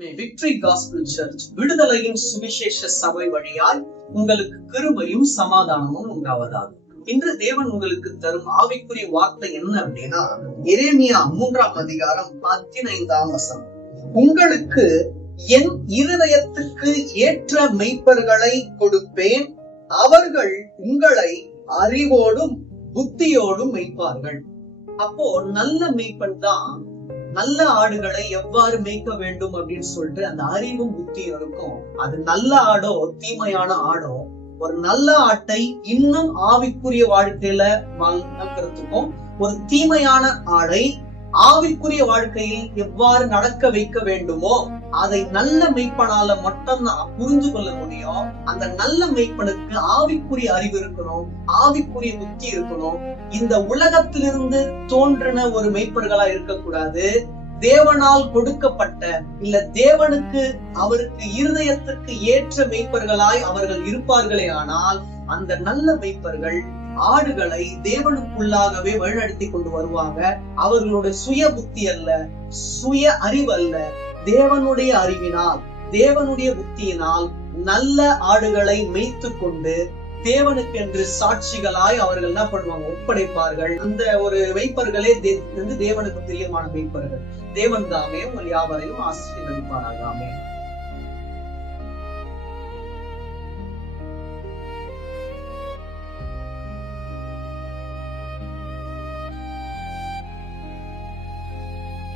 Victory gospel search விடுதலையின் சுவிசேஷ சபை வழியாய் உங்களுக்கு கிருபையும் சமாதானமும் உண்டாவதாக. இன்று தேவன் உங்களுக்கு தரும் ஆவிக்குரிய வார்த்தை என்ன அப்படின்னா, எரேமியா 3ஆம் அதிகாரம் 15ஆம் வசனம். உங்களுக்கு என் இருதயத்துக்கு ஏற்ற மெய்ப்பர்களை கொடுப்பேன், அவர்கள் உங்களை அறிவோடும் புத்தியோடும் மெய்ப்பார்கள். அப்போ நல்ல மெய்ப்பன் தான் நல்ல ஆடுகளை எவ்வாறு மேய்க்க வேண்டும் அப்படின்னு சொல்லிட்டு அந்த அறிவும் புத்தியும் இருக்கும். அது நல்ல ஆடோ தீமையான ஆடோ, ஒரு நல்ல ஆட்டை இன்னும் ஆவிக்குரிய வாழ்க்கையில வளர்க்கறதுக்கும், ஒரு தீமையான ஆடை ஆவிக்குரிய வாழ்க்கையில் எவ்வாறு நடக்க வைக்க வேண்டுமோ அதை நல்ல மெய்ப்பனால மட்டும்தான் புரிஞ்சு கொள்ள முடியும். அந்த நல்ல மெய்ப்பனுக்கு ஆவிக்குரிய அறிவு இருக்கணும், ஆவிக்குரிய புத்தி இருக்கணும். இந்த உலகத்திலிருந்து தோன்றின ஒரு மெய்ப்பர்களா இருக்கக்கூடாது. தேவனால் கொடுக்கப்பட்ட இல்ல தேவனுக்கு அவருக்கு இருதயத்துக்கு ஏற்ற மெய்ப்பர்களாய் அவர்கள் இருப்பார்களே ஆனால் அந்த நல்ல மெய்ப்பர்கள் ஆடுகளை தேவனுக்குள்ளாகவே வழிநடத்தி கொண்டு வருவாங்க. அவர்களுடைய சுய புத்தி அல்ல, சுய அறிவு அல்ல, தேவனுடைய அறிவினால் தேவனுடைய புத்தியினால் நல்ல ஆடுகளை மேய்த்து கொண்டு தேவனுக்கென்று சாட்சிகளாய் அவர்கள் என்ன பண்ணுவாங்க, ஒப்படைப்பார்கள். அந்த ஒரு மெய்ப்பர்களே தேவனுக்கு பிரியமான மெய்ப்பர்கள். தேவன் தாமே உங்கள் யாவரையும் ஆசீர்வதிப்பாராக. ஆமென்.